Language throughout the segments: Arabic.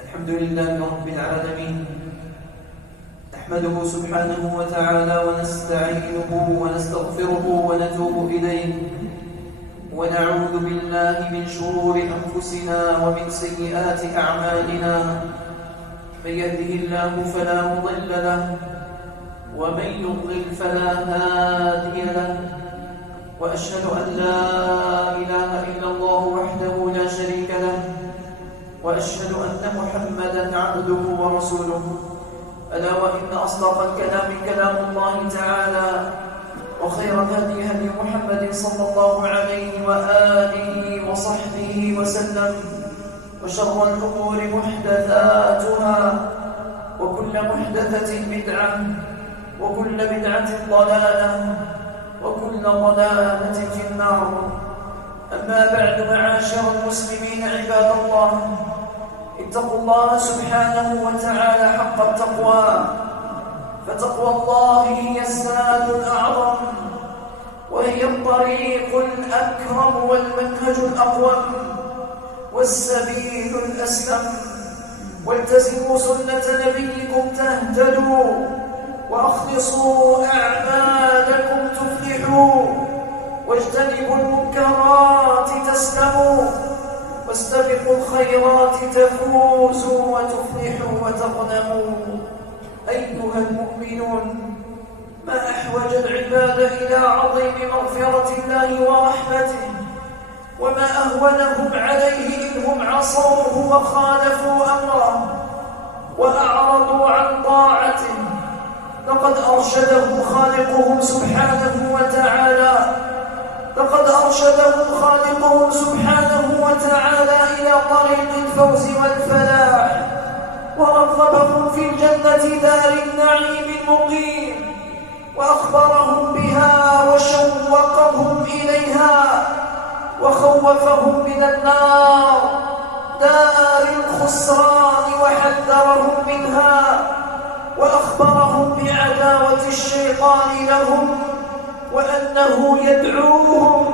الحمد لله رب العالمين، نحمده سبحانه وتعالى ونستعينه ونستغفره ونتوب إليه، ونعوذ بالله من شرور أنفسنا ومن سيئات أعمالنا. من يهده الله فلا مضل له، ومن يضلل فلا هادي له، وأشهد أن لا إله إلا الله وحده لا شريك له، وأشهد أن محمدًا عبده ورسوله. ألا وإن أصدق الكلام كلام الله تعالى، وخير الهدي هدي محمد صلى الله عليه وآله وصحبه وسلم، وشر الأمور محدثاتها، وكل محدثة بدعة، وكل بدعة ضلالة، وكل ضلالة في النار. أما بعد، معاشر المسلمين عباد الله، اتقوا الله سبحانه وتعالى حق التقوى، فتقوى الله هي الزاد الأعظم، وهي الطريق الأكرم والمنهج الأقوم والسبيل الأسلم. والتزموا سنة نبيكم تهتدوا، وأخلصوا أعمالكم تفلحوا، واجتنبوا المنكرات تسلموا، واستبقوا الخيرات تفوزوا وتفلحوا وتغنموا. أيها المؤمنون، ما أحوج العباد إلى عظيم مغفرة الله ورحمته، وما أهونهم عليه إنهم عصوه وخالفوا أمره وأعرضوا عن طاعته. لقد أرشدهم خالقهم سبحانه وتعالى إلى طريق الفوز والفلاح، ورغبهم في الجنة دار النعيم المقيم، وأخبرهم بها وشوقهم إليها، وخوفهم من النار دار الخسران وحذرهم منها، وأخبرهم بعداوة الشيطان لهم، وأنه يدعوهم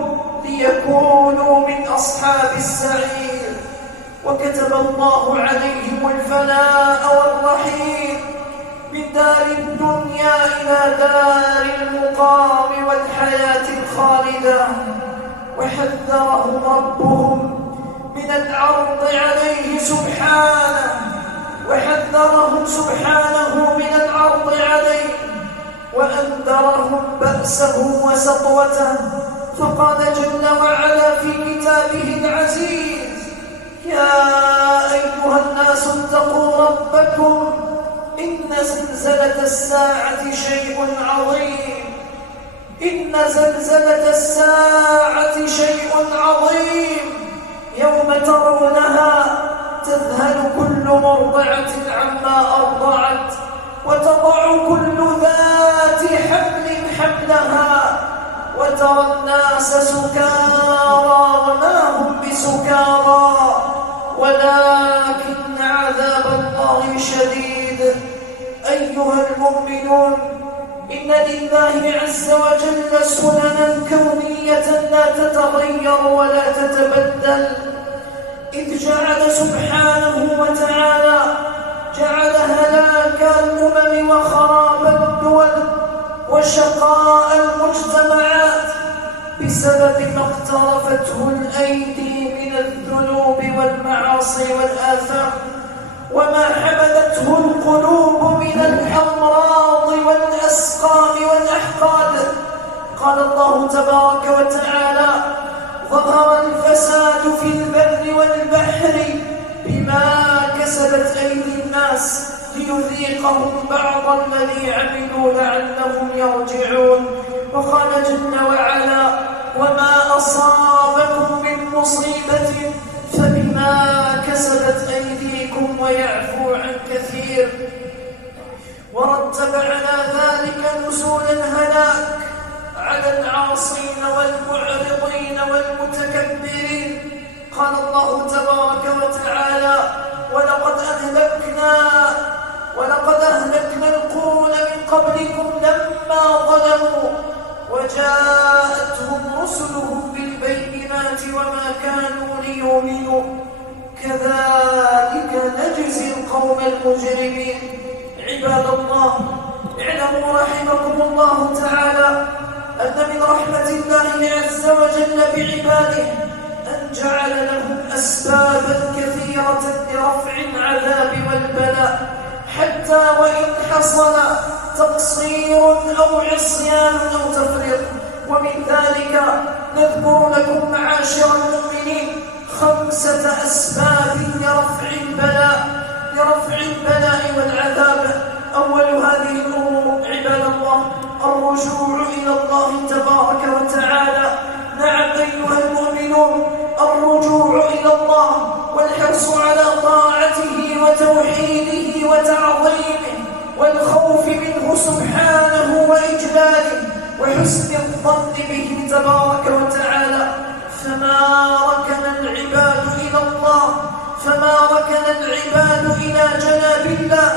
ليكونوا من أصحاب السعير. وكتب الله عليهم الفناء والرحيل من دار الدنيا إلى دار المقام والحياة الخالدة. وحذرهم ربهم من العرض عليه سبحانه، وأنذرهم بأسه وسطوته، فقال جل وعلا في كتابه العزيز: يا أيها الناس اتقوا ربكم، إن زلزلة الساعة شيء عظيم، يوم ترونها تذهل كل مرضعة عما أرضعت، وتضع كل ذات حمل حملها، وترى الناس سكارى وما هم بسكارى ولكن عذاب الله شديد. أيها المؤمنون، إن لله عز وجل سننا كونية لا تتغير ولا تتبدل، إذ جعل سبحانه وتعالى هلاك الأمم وخراب الدول وشقاء المجتمعات بسبب ما اقترفته الأيدي من الذنوب والمعاصي والآثام، وما حملته القلوب من الأمراض والأسقام والأحقاد. قال الله تبارك وتعالى: ظهر الفساد في البر والبحر بما كسبت أيدي الناس ليذيقهم بعض الذي عملوا لعلهم يرجعون. وقال جل وعلا: وما أصابكم من مصيبة فبما كسبت أيديكم ويعفو عن كثير. ورتب على ذلك نزول الهلاك على العاصين والمعرضين والمتكبرين. قال الله تبارك وتعالى: ولقد أهلكنا القرون من قبلكم لما ظلموا وجاءتهم رسلهم بالبينات وما كانوا ليؤمنوا يخزي القوم المجرمين. عباد الله، اعلموا رحمكم الله تعالى أن من رحمة الله عز وجل بعباده أن جعل لهم أسبابا كثيرة لرفع العذاب والبلاء، حتى وإن حصل تقصير أو عصيان أو تفريط. ومن ذلك نذكر لكم معاشر المؤمنين 5 أسباب لرفع البلاء والعذاب. أول هذه الأمور عباد الله الرجوع إلى الله تبارك وتعالى. نعم أيها المؤمنون، الرجوع إلى الله والحرص على طاعته وتوحيده وتعظيمه والخوف منه سبحانه وإجلاله وحسن الظن به تبارك وتعالى. فما ركن العباد إلى جناب الله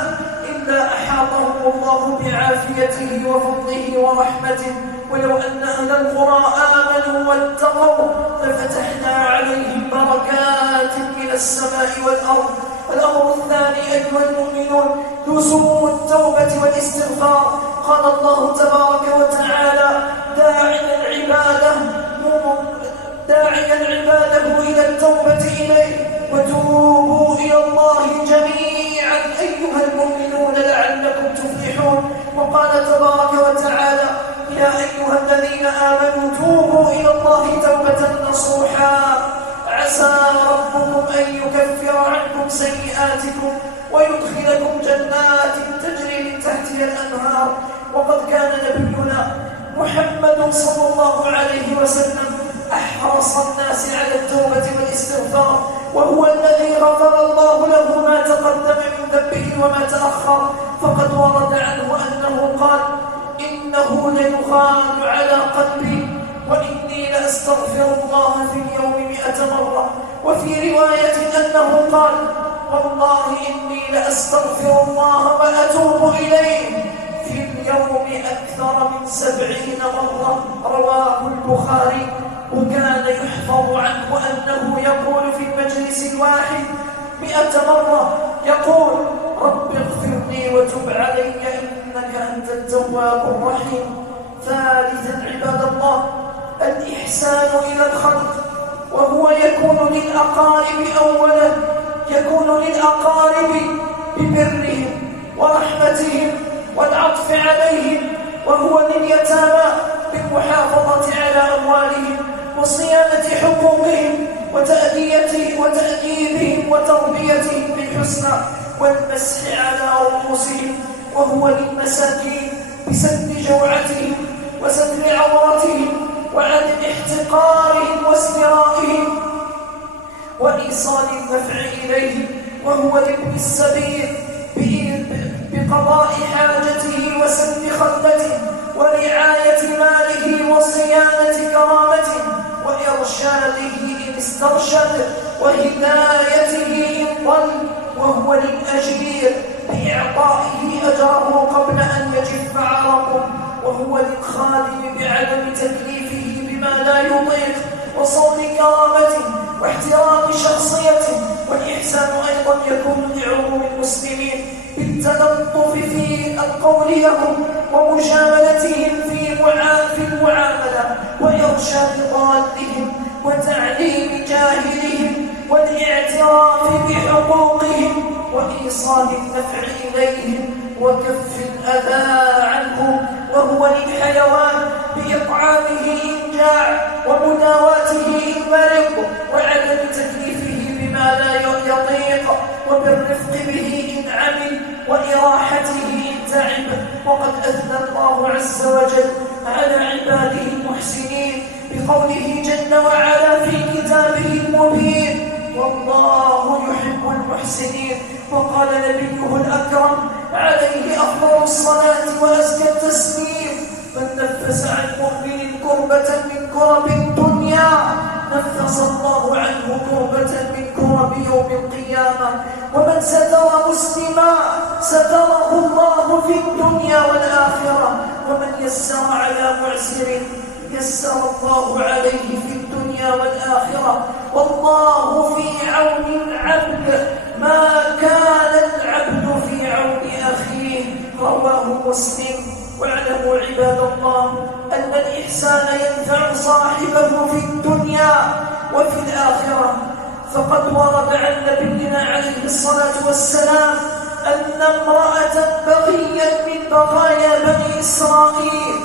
إلا أحاطهم الله بعافيته وفضله ورحمته. ولو أن أهل القرى آمنوا واتقوا لفتحنا عليهم بركات من السماء والأرض. الأمر الثاني أيها المؤمنون لزوم التوبة والاستغفار. قال الله تبارك وتعالى داعيا عباده إلى التوبة إليه وتوبوا إلى الله جميعا أيها المؤمنون لعلكم تفلحون. وقال تبارك وتعالى يا أيها الذين آمنوا توبوا إلى الله توبة نصوحا عسى ربكم أن يكفر عنكم سيئاتكم ويدخلكم جنات تجري من تحتها الأنهار. وقد كان نبينا محمد صلى الله عليه وسلم أحرص الناس على التوبة والاستغفار، وهو الذي غفر الله له ما تقدم من ذنبه وما تأخر. فقد ورد عنه أنه قال إنه ليغان على قلبي وإني لأستغفر الله في اليوم 100 مرة. وفي رواية أنه قال والله إني لأستغفر الله وأتوب إليه في اليوم أكثر من 70 مرة. رواه البخاري. وكان يحفظ عنه أنه يقول في المجلس الواحد 100 مرة يقول رب اغفر لي وتب علي إنك أنت التواب الرحيم. ثالثا عباد الله الإحسان إلى الخلق، وهو يكون للأقارب أولا، يكون للأقارب ببرهم ورحمتهم والعطف عليهم، وهو لليتامى بالمحافظة على أموالهم وصيانة حقوقهم وتأديبهم وتربيتهم بالحسنى والمسح على رؤوسهم، وهو للمساكين بسد جوعتهم وستر عورتهم وعدم احتقارهم وازدرائهم وإيصال النفع إليهم، وهو لابن السبيل بقضاء حاجته وسد خلته ورعاية ماله وصيانة كرامته وإرشاده إن استرشد وهدايته إن ضل، وهو للأجير بإعطائه أجره قبل أن يجف عرقه، وهو للخادم بعدم تكليفه بما لا يطيق وصون كرامته واحترام شخصيته. والإحسان أيضا يكون لعموم المسلمين بالتلطف في القول لهم ومجاملتهم في المعاملة وإرشاد ضالهم وتعليم جاهلهم والاعتراف بحقوقهم وإيصال النفع إليهم وكف الأذى عنهم، وهو للحيوان بإطعامه إن جاع ومداواته إن مرض وعدم تكليفه بما لا يطيق وبالرفق به إن عمل وإراحته إن تعب. وقد أثنى الله عز وجل على عباده المحسنين بقوله جل وعلا في كتابه المبين والله يحب المحسنين. وقال نبيه الأكرم عليه أفضل الصلاة وأزكى التسليم من نفس عن مؤمن كربة من كرب الدنيا نفس الله عنه كربة من كرب يوم القيامة. ومن ستر مسلما ستره الله في الدنيا والآخرة، ومن يسر على معسر يسر الله عليه في الدنيا والآخرة. والله في عون العبد ما كان الآخرة. فقد ورد عن نبينا عليه الصلاة والسلام أن امرأة بغيا من بغايا بني إسرائيل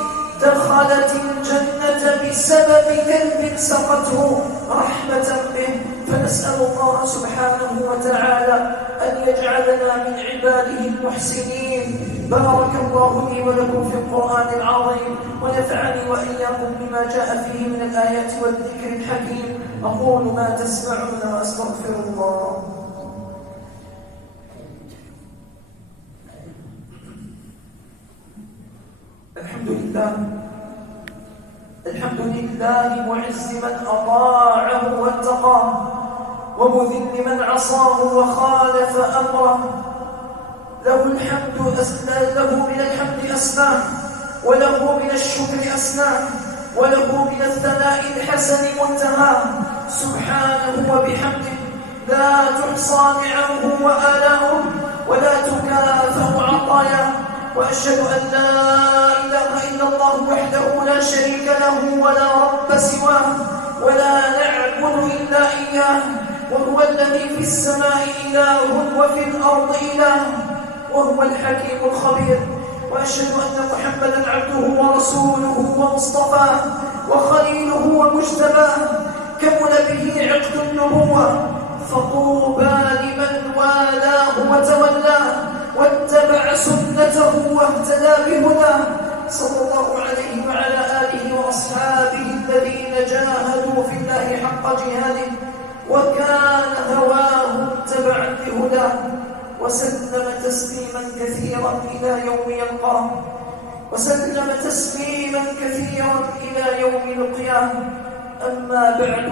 دخلت الجنة بسبب كلب سقته رحمة به. فنسأل الله سبحانه وتعالى أن يجعلنا من عباده المحسنين. بارك الله لي ولكم في القرآن العظيم، ونفعني وإياكم بما جاء فيه من الآيات والذكر الحكيم. أقول ما تسمعون وأستغفر الله. الحمد لله معز من أطاعه واتقاه، ومذل من عصاه وخالف أمره. له من الحمد أسماء، وله من الشكر أسنان، وله من الثناء الحسن منتهى. سبحانه وبحمده لا تحصى نعمه وآلاؤه ولا تكافأ عطاياه. وأشهد أن لا إله إلا الله وحده لا شريك له ولا رب سواه، ولا نعبد إلا إياه. وهو الذي في السماء إله وفي الأرض إله، وهو الحكيم الخبير. وأشهد أن محمدا عبده ورسوله ومصطفاه وخليله ومجتباه، كمل به عقد النبوة. فطوبى لمن والاه وتولاه واتبع سنته واهتدى بهداه، صلى الله عليه وعلى آله وأصحابه الذين جاهدوا في الله حق جهاده وكان هواهم تبعا لهداه، وسلم تسليما كثيرا إلى يوم يلقاه، وسلم تسليما كثيرا إلى يوم لقياه. أما بعد،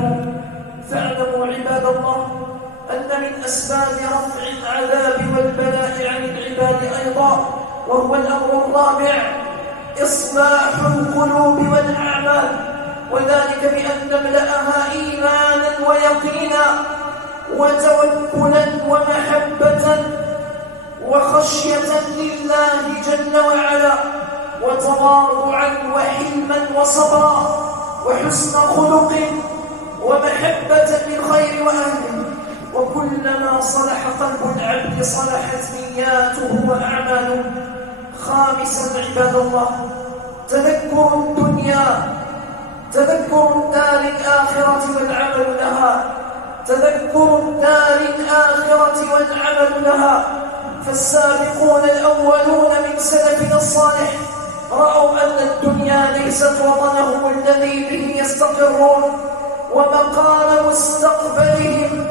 فاعلموا عباد الله أن من أسباب رفع العذاب والبلاء عن العباد أيضا، وهو الأمر الرابع، إصلاح القلوب والأعمال، وذلك بأن نملأها إيمانا ويقينا وتوكلا ومحبة وخشية لله جل وعلا، وتواضعا وحلما وصبرا وحسن خلق ومحبة للخير وأهله. وكلما صلح قلب العبد صلحت نياته وأعماله. خامسا عباد الله، تذكر الدنيا، تذكر الدار الآخرة والعمل لها، تذكر الدار الآخرة والعمل لها. فالسابقون الأولون من سلفنا الصالح رأوا أن الدنيا ليست وطنهم الذي به يستقرون ومقام مستقبلهم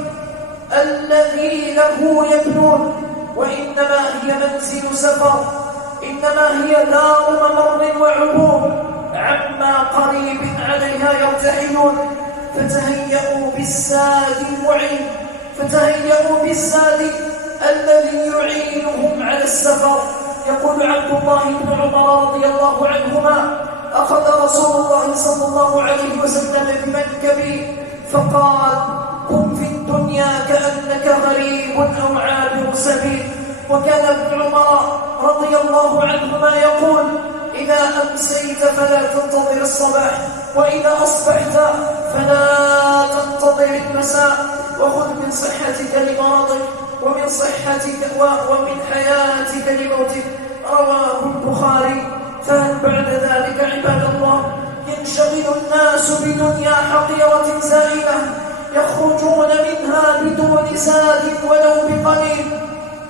الذي له يبنون، وإنما هي منزل سفر، إنما هي دار ممر وعبور عما قريب عليها يرتحلون. فتهيئوا بالساد المعين، فتهيئوا بالساد الذي يعينهم على السفر. يقول عبد الله بن عمر رضي الله عنهما: أخذ رسول الله صلى الله عليه وسلم بمنكبي فقال: كن في الدنيا كأنك غريب أو عابر سبيل. وكان ابن عمر رضي الله عنهما يقول: إذا أمسيت فلا تنتظر الصباح، وإذا أصبحت فلا تنتظر المساء، وخذ من صحتك لمرضك ومن حياتك لموتك. رواه البخاري. فهل بعد ذلك عباد الله ينشغل الناس بدنيا حقيرة زائلة يخرجون منها بدون زاد ولو بقليل؟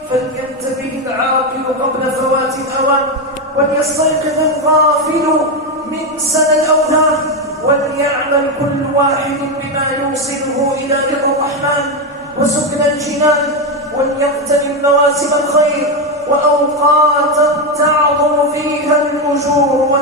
فلينتبه العاقل قبل فوات الأوان، وليستيقظ الغافل من سنى الأوهام، وليعمل كل واحد بما يوصله إلى رضا الرحمن وسكن الجنان، وليغتنم مواسم الخير وأوقاتا تعظم فيها الأجور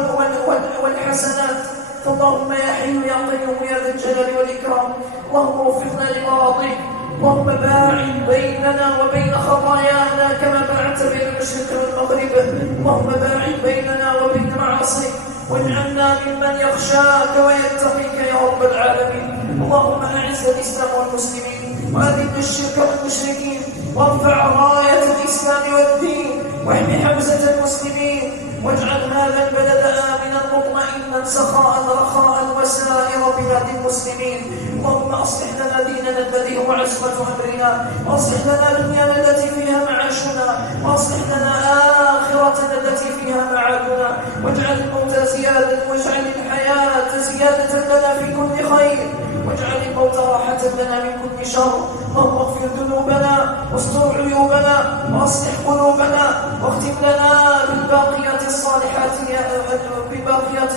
والحسنات. فاللهم يا حي يا قيوم يا ذا الجلال والإكرام، اللهم وفقنا لمراضيك، اللهم باعد بيننا وبين خطايانا كما باعدت بين المشرق والمغرب، اللهم باعد بيننا وبين معاصيك، واجعلنا ممن يخشاك ويتقيك يا رب العالمين. اللهم أعز الإسلام والمسلمين، وأذل الشرك والمشركين، وارفع راية الإسلام والدين، واحمي حوزة المسلمين، واجعل هذا البلد آمنا مطمئنا أمنا سخاء رخاء وسائر بلاد المسلمين. اللهم أصلح لنا ديننا الذي هو عصمة أمرنا، وأصلح لنا دنيانا التي فيها معاشنا، وأصلح لنا آخرتنا التي فيها معادنا، واجعل الموت زيادة، واجعل الحياة زيادة لنا في كل خير، واجعل الموت راحة لنا من كل شر. اللهم اغفر ذنوبنا واستر عيوبنا وأصلح قلوبنا، واختم لنا بالباقيات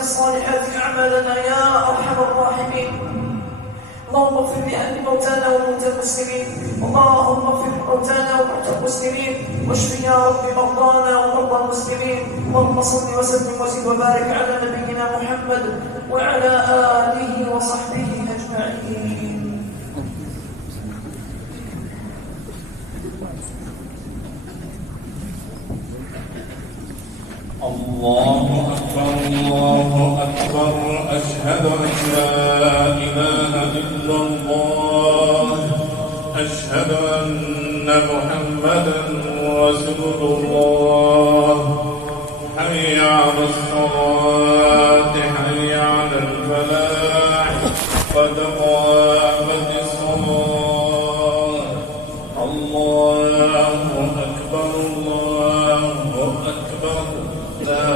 الصالحات أعمالنا يا أرحم الراحمين. اللهم اغفر لموتانا وموتى المسلمين، اللهم اغفر لموتانا وموتى المسلمين، واشف يا رب مرضانا ومرضى المسلمين. اللهم صل وسلم وزد وبارك على نبينا محمد وعلى آله وصحبه أجمعين. الله أكبر الله أكبر، أشهد أن لا إله إلا الله، أشهد أن محمدا رسول الله. حي على الصلاة، حي على الفلاح، قد قامت الصلاة. الله أكبر الله أكبر، لا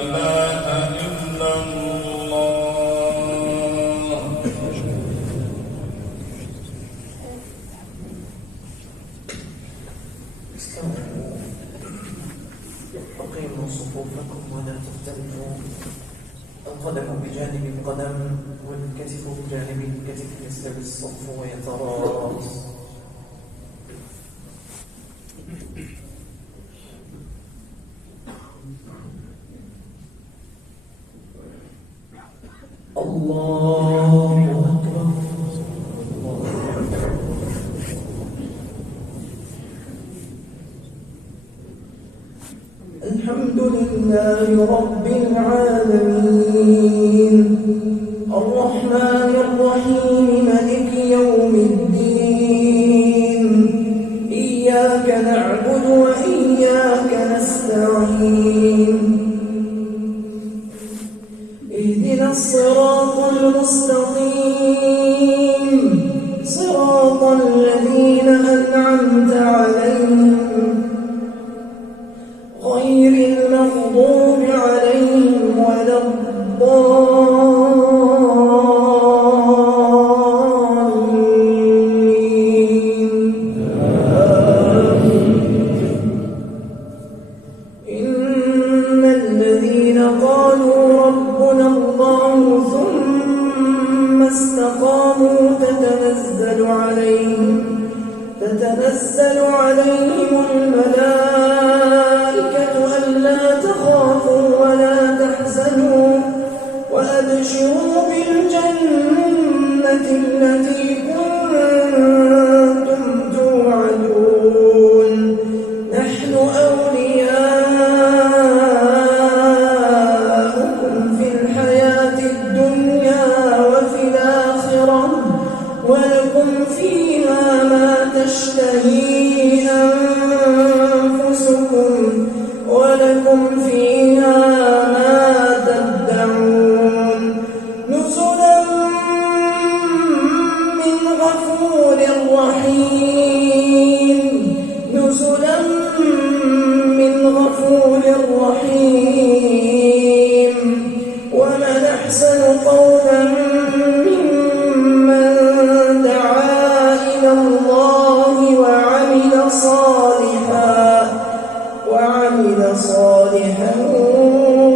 إله إلا الله. استووا، أقيموا صفوفكم ولا تختلفوا، القدم بجانب القدم والكتف بجانب الكتف، يستوي الصف ويتراص. الله أكبر. الحمد لله رب العالمين، الرحمن الرحيم، مالك يوم الدين، إياك نعبد وإياك نستعين، اهدنا الصراط المستقيم، صراط الذين أنعمت عليهم غير المغضوب عليهم ولا الضالين. إن الذين قالوا ربنا الله ثم استقاموا تتنزل عليهم الملائكة ألا تخافوا ولا تحزنوا وأبشروا بالجنة التي كنتم توعدون. نحن أولياؤكم في الحياة الدنيا وفي الآخرة، ولكم فيها ما تشتهي أنفسكم ولكم فيها ما تدعون، نزلا من غفور رحيم، نزلا من غفور رحيم. ومن أحسن قولا ممن دعا إلى الله وعمل صالحا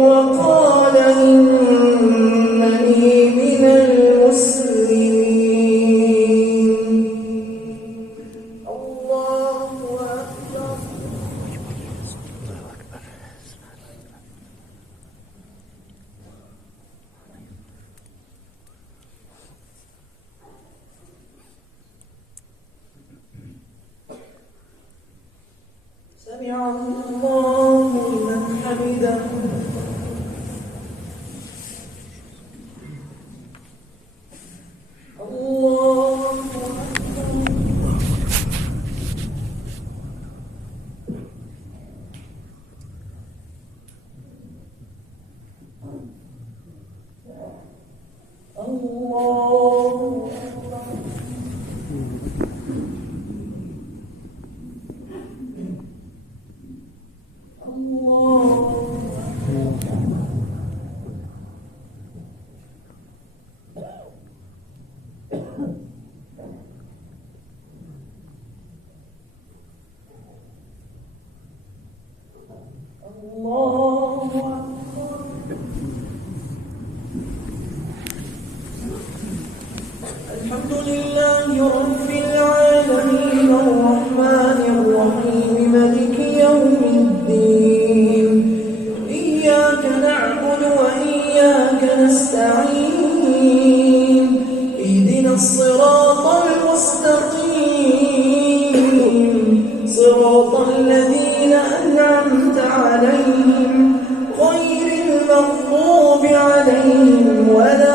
وقال إنني من المسلمين. الله أكبر. سمع الله لمن حمده. الله أكبر. الله أكبر. الحمد لله رب العالمين الرحمن الرحيم مالك يوم الدين إياك نعبد وإياك نستعين اهدنا الصراط المستقيم صراط الذين أنعمت عليهم غير المغضوب عليهم ولا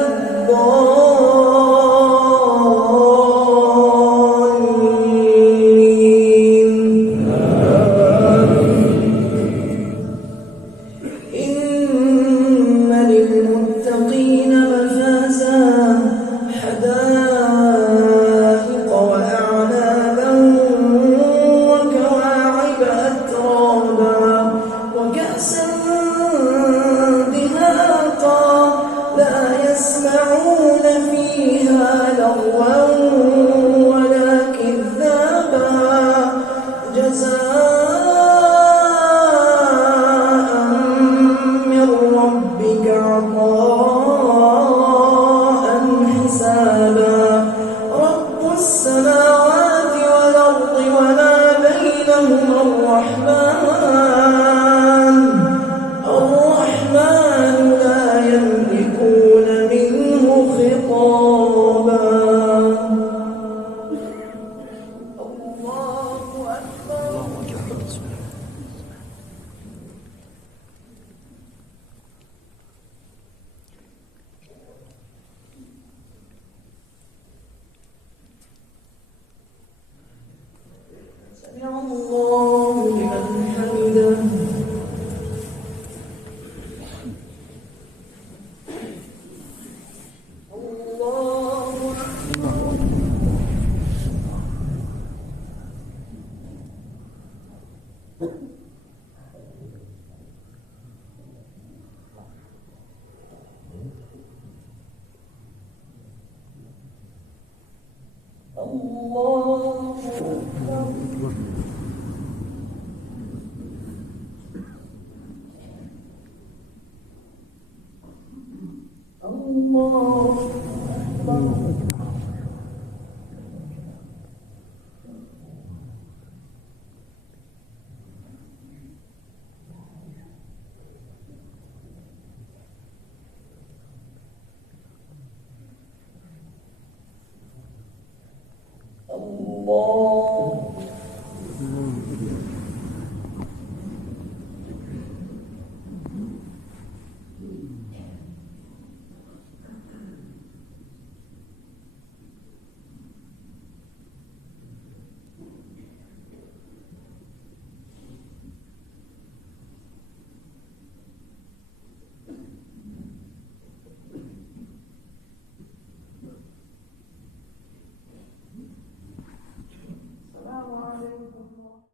الله